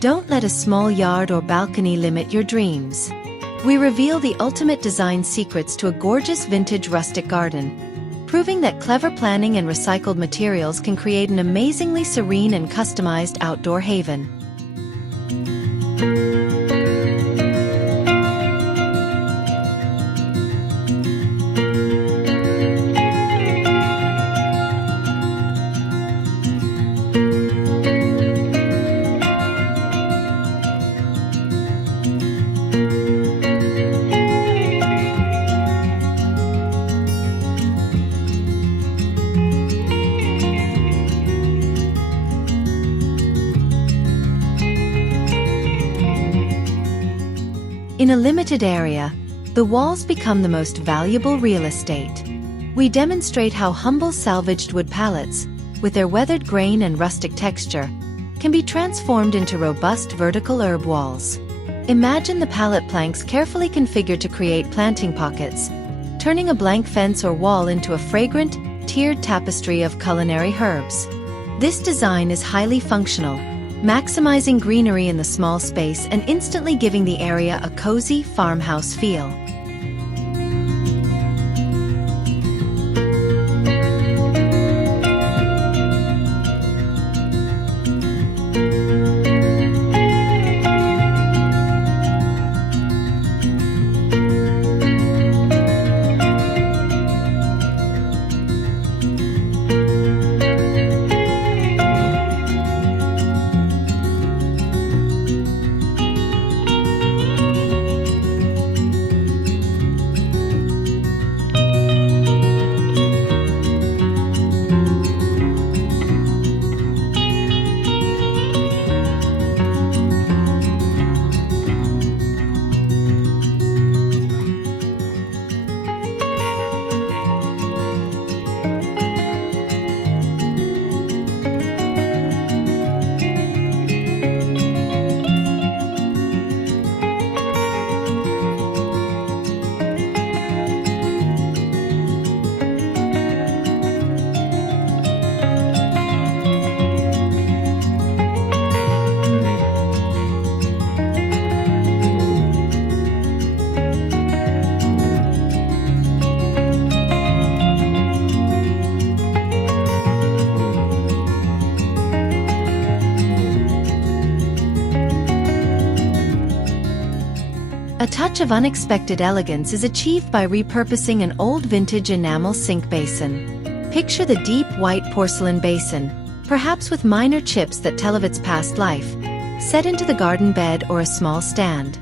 Don't let a small yard or balcony limit your dreams. We reveal the ultimate design secrets to a gorgeous vintage rustic garden, proving that clever planning and recycled materials can create an amazingly serene and customized outdoor haven. In a limited area, the walls become the most valuable real estate. We demonstrate how humble salvaged wood pallets, with their weathered grain and rustic texture, can be transformed into robust vertical herb walls. Imagine the pallet planks carefully configured to create planting pockets, turning a blank fence or wall into a fragrant, tiered tapestry of culinary herbs. This design is highly functional, maximizing greenery in the small space and instantly giving the area a cozy farmhouse feel. A touch of unexpected elegance is achieved by repurposing an old vintage enamel sink basin. Picture the deep white porcelain basin, perhaps with minor chips that tell of its past life, set into the garden bed or a small stand.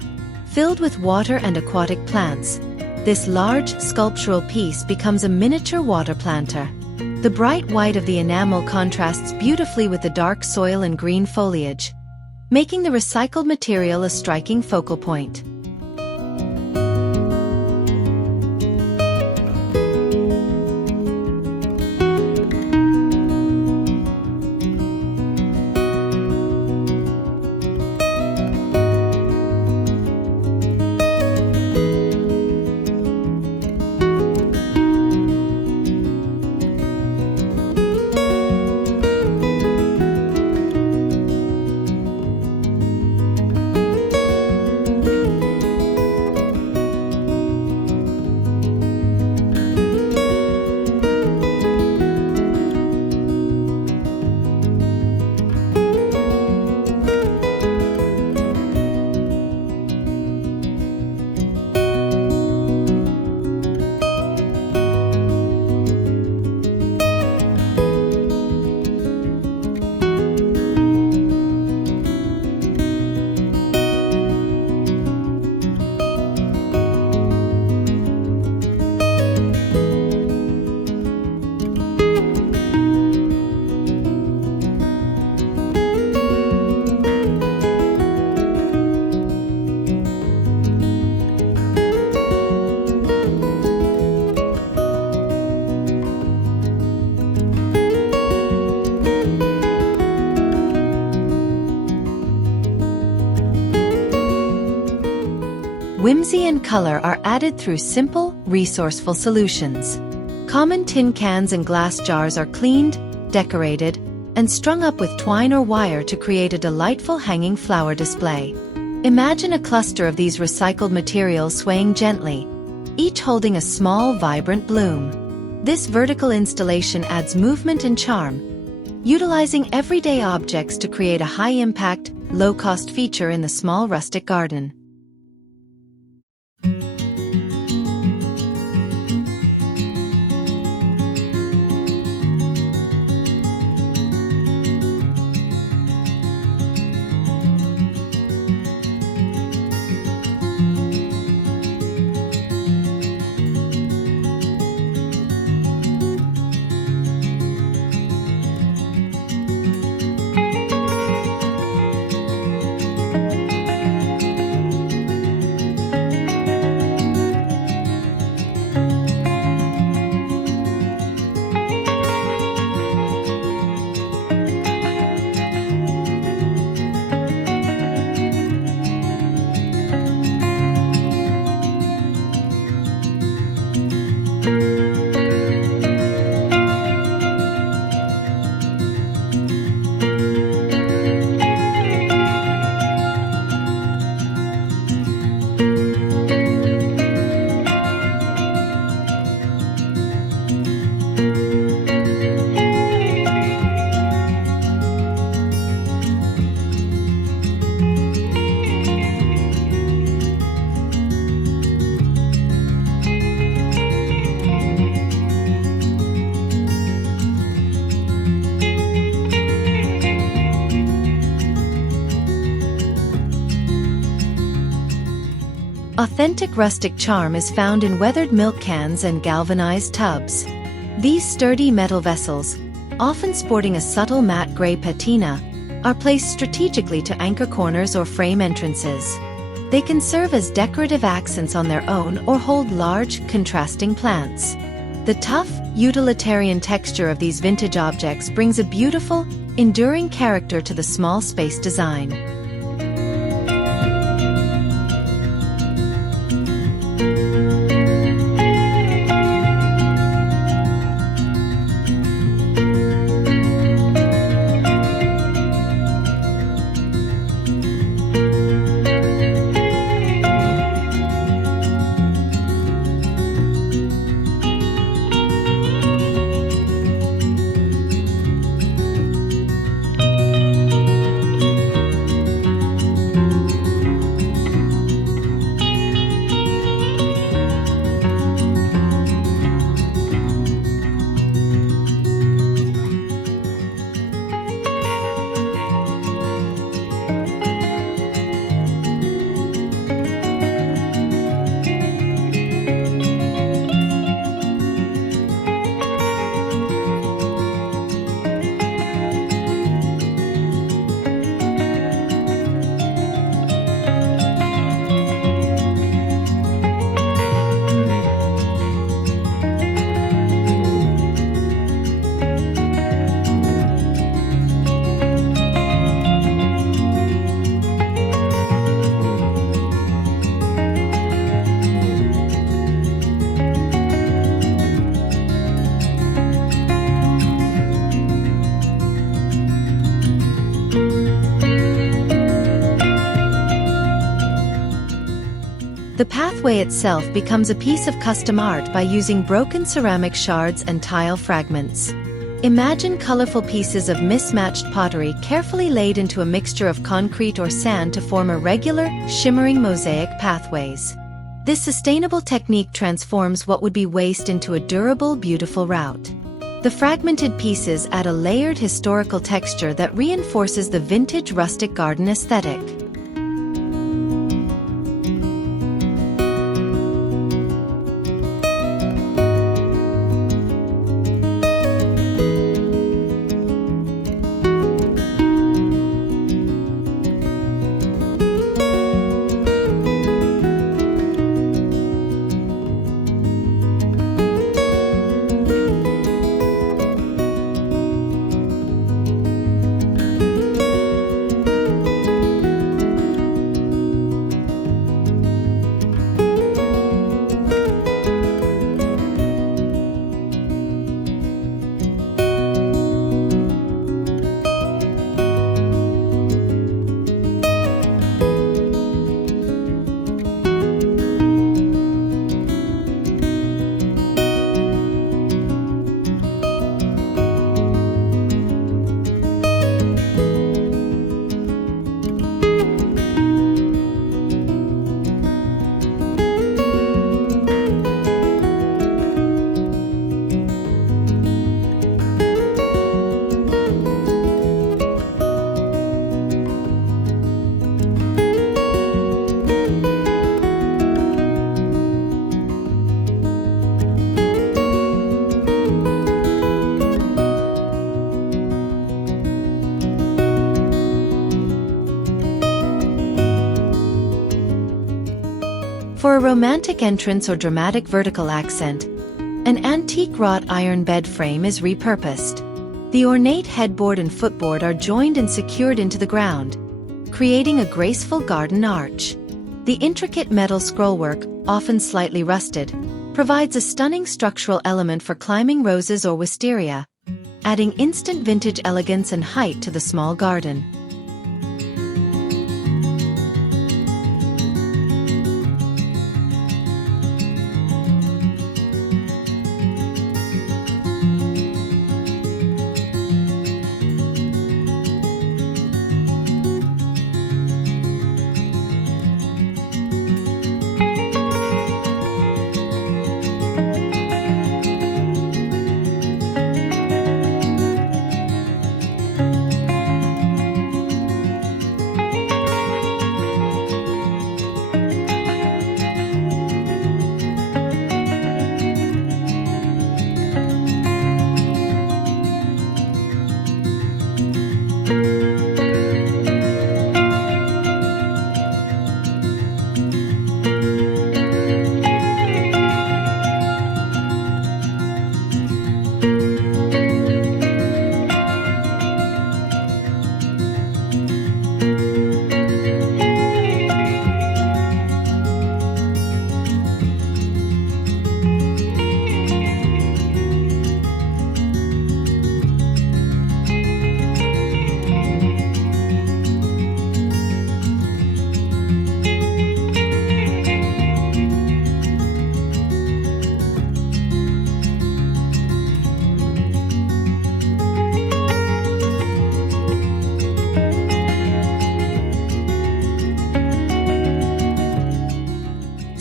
Filled with water and aquatic plants, this large sculptural piece becomes a miniature water planter. The bright white of the enamel contrasts beautifully with the dark soil and green foliage, making the recycled material a striking focal point. Whimsy and color are added through simple, resourceful solutions. Common tin cans and glass jars are cleaned, decorated, and strung up with twine or wire to create a delightful hanging flower display. Imagine a cluster of these recycled materials swaying gently, each holding a small, vibrant bloom. This vertical installation adds movement and charm, utilizing everyday objects to create a high-impact, low-cost feature in the small rustic garden. Authentic rustic charm is found in weathered milk cans and galvanized tubs. These sturdy metal vessels, often sporting a subtle matte gray patina, are placed strategically to anchor corners or frame entrances. They can serve as decorative accents on their own or hold large, contrasting plants. The tough, utilitarian texture of these vintage objects brings a beautiful, enduring character to the small space design. The pathway itself becomes a piece of custom art by using broken ceramic shards and tile fragments. Imagine colorful pieces of mismatched pottery carefully laid into a mixture of concrete or sand to form irregular, shimmering mosaic pathways. This sustainable technique transforms what would be waste into a durable, beautiful route. The fragmented pieces add a layered historical texture that reinforces the vintage rustic garden aesthetic. For a romantic entrance or dramatic vertical accent, an antique wrought iron bed frame is repurposed. The ornate headboard and footboard are joined and secured into the ground, creating a graceful garden arch. The intricate metal scrollwork, often slightly rusted, provides a stunning structural element for climbing roses or wisteria, adding instant vintage elegance and height to the small garden.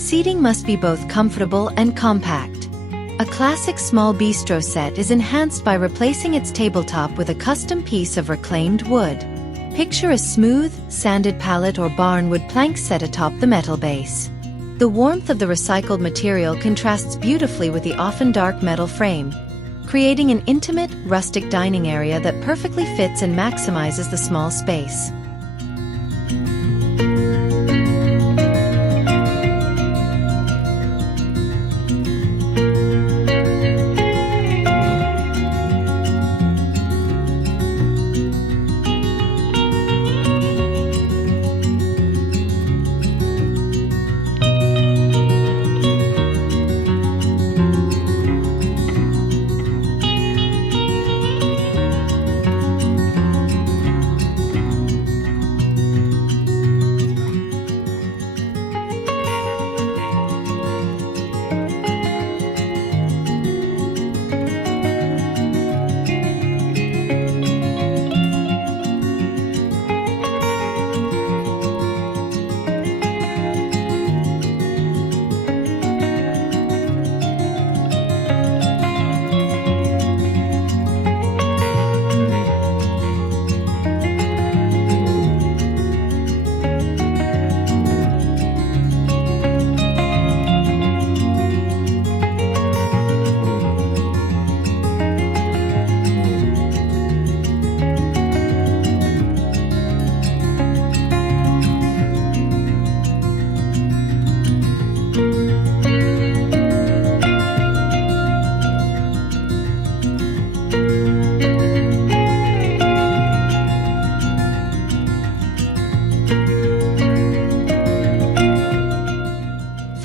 Seating must be both comfortable and compact. A classic small bistro set is enhanced by replacing its tabletop with a custom piece of reclaimed wood. Picture a smooth, sanded pallet or barnwood plank set atop the metal base. The warmth of the recycled material contrasts beautifully with the often dark metal frame, creating an intimate, rustic dining area that perfectly fits and maximizes the small space.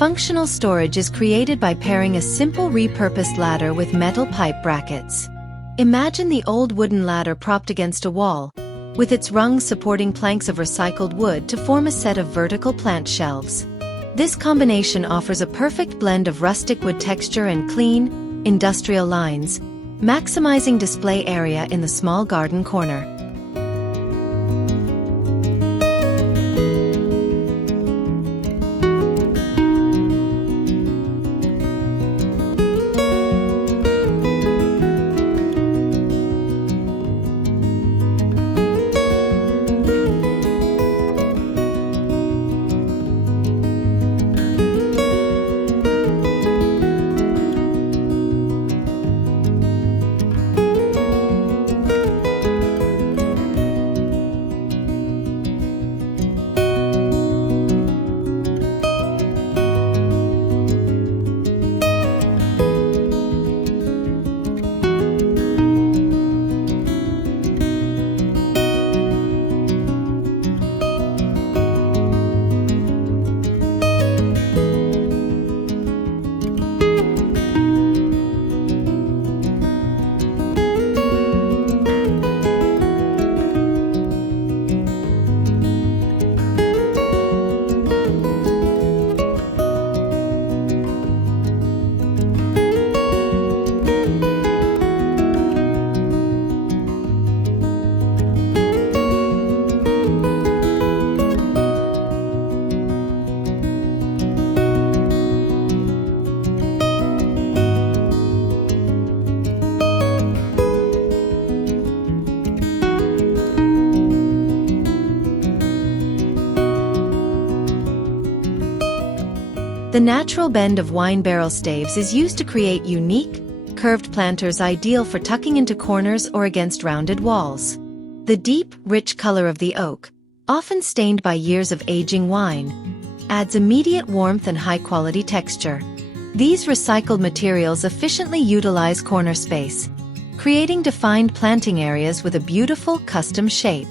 Functional storage is created by pairing a simple repurposed ladder with metal pipe brackets. Imagine the old wooden ladder propped against a wall, with its rungs supporting planks of recycled wood to form a set of vertical plant shelves. This combination offers a perfect blend of rustic wood texture and clean, industrial lines, maximizing display area in the small garden corner. The natural bend of wine barrel staves is used to create unique, curved planters ideal for tucking into corners or against rounded walls. The deep, rich color of the oak, often stained by years of aging wine, adds immediate warmth and high-quality texture. These recycled materials efficiently utilize corner space, creating defined planting areas with a beautiful custom shape.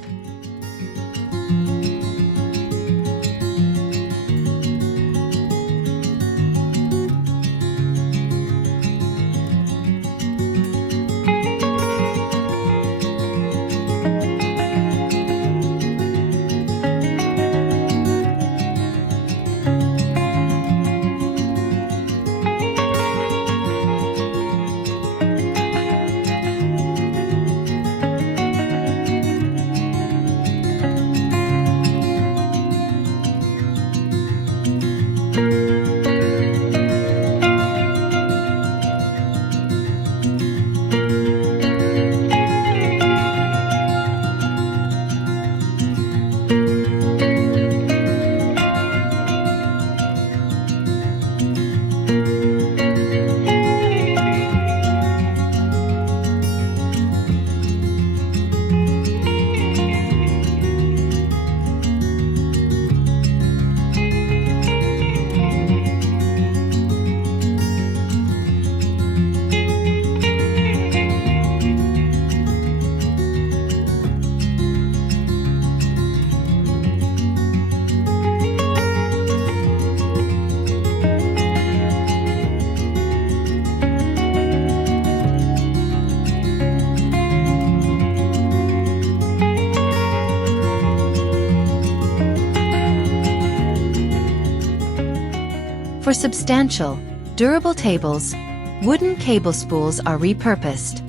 For substantial, durable tables, wooden cable spools are repurposed.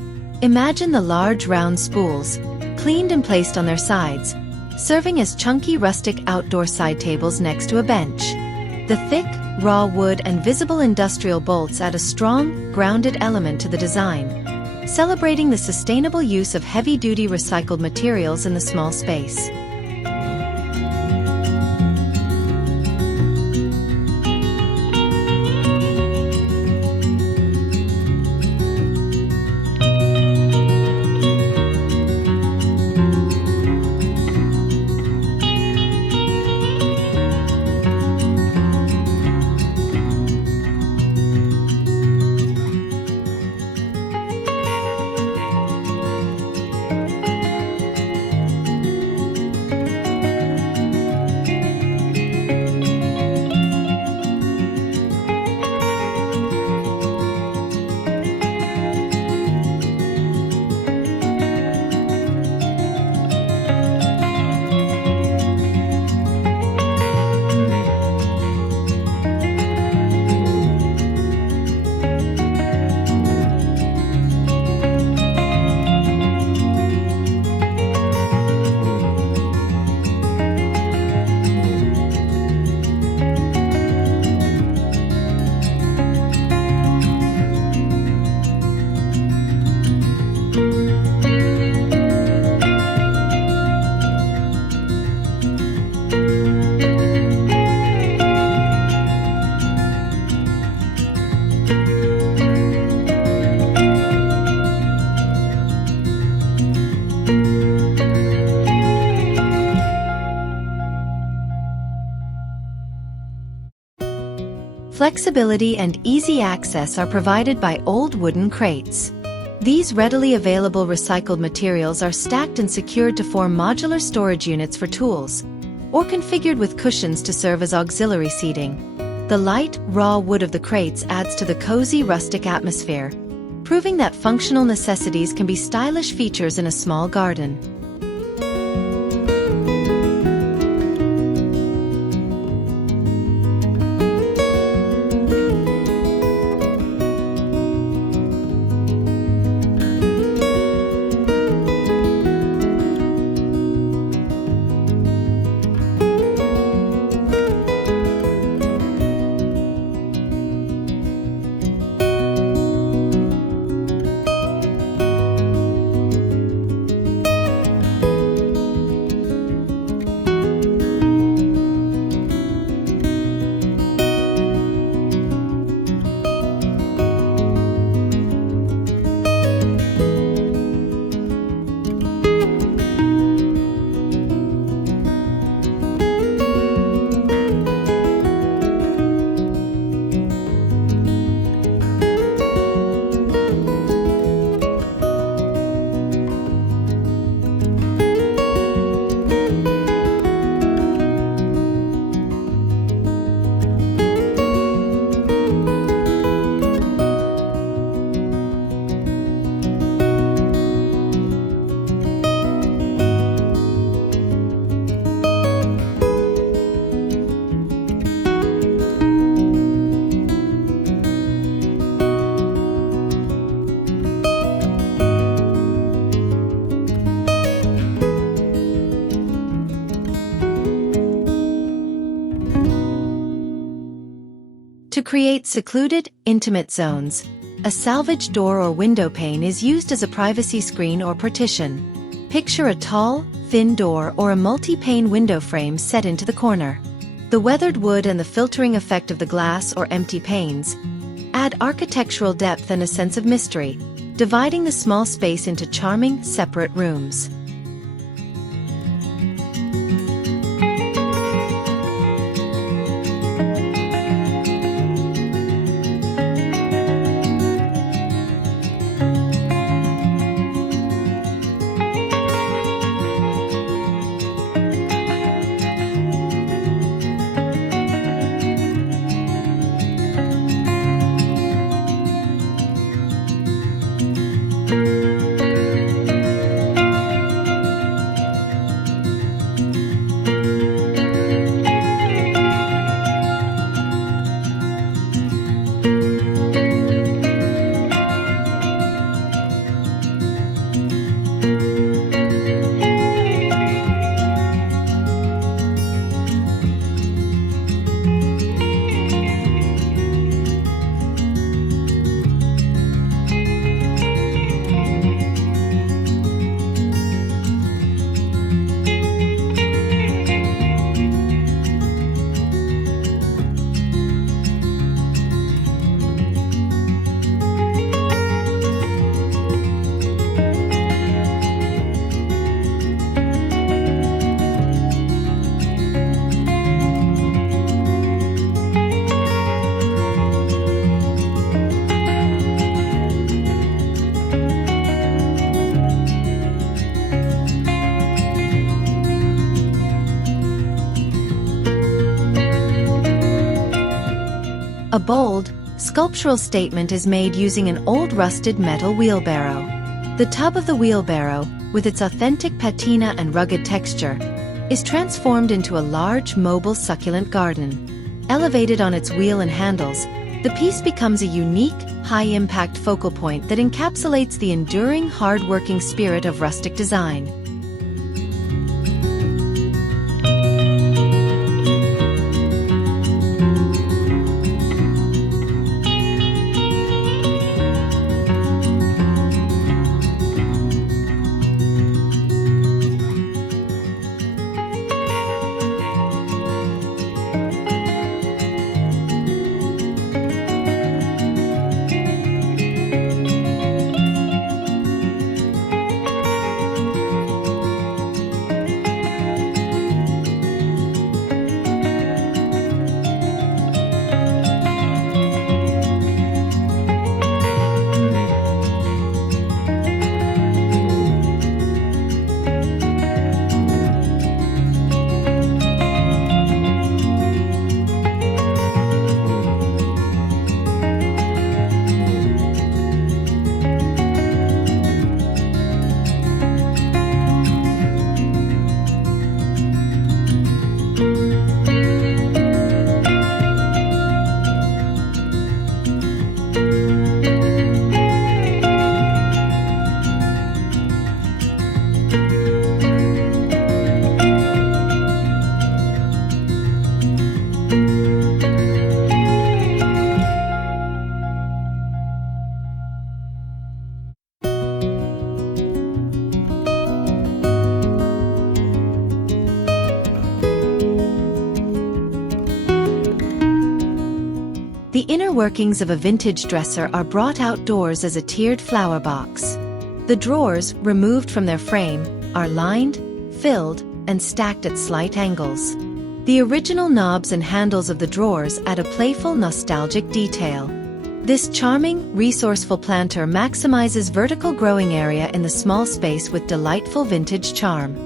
Imagine the large round spools, cleaned and placed on their sides, serving as chunky rustic outdoor side tables next to a bench. The thick, raw wood and visible industrial bolts add a strong, grounded element to the design, celebrating the sustainable use of heavy-duty recycled materials in the small space. Flexibility and easy access are provided by old wooden crates. These readily available recycled materials are stacked and secured to form modular storage units for tools, or configured with cushions to serve as auxiliary seating. The light, raw wood of the crates adds to the cozy rustic atmosphere, proving that functional necessities can be stylish features in a small garden. To create secluded, intimate zones, a salvaged door or window pane is used as a privacy screen or partition. Picture a tall, thin door or a multi-pane window frame set into the corner. The weathered wood and the filtering effect of the glass or empty panes add architectural depth and a sense of mystery, dividing the small space into charming, separate rooms. A bold, sculptural statement is made using an old rusted metal wheelbarrow. The tub of the wheelbarrow, with its authentic patina and rugged texture, is transformed into a large, mobile, succulent garden. Elevated on its wheel and handles, the piece becomes a unique, high-impact focal point that encapsulates the enduring, hard-working spirit of rustic design. The inner workings of a vintage dresser are brought outdoors as a tiered flower box. The drawers, removed from their frame, are lined, filled, and stacked at slight angles. The original knobs and handles of the drawers add a playful, nostalgic detail. This charming, resourceful planter maximizes vertical growing area in the small space with delightful vintage charm.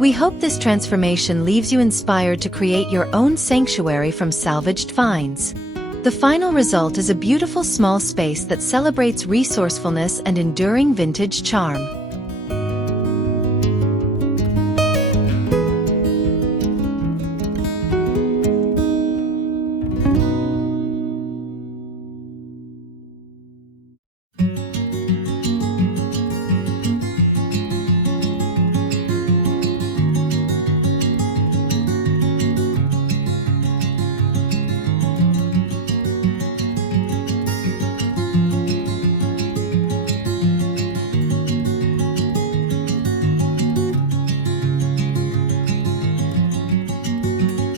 We hope this transformation leaves you inspired to create your own sanctuary from salvaged finds. The final result is a beautiful small space that celebrates resourcefulness and enduring vintage charm.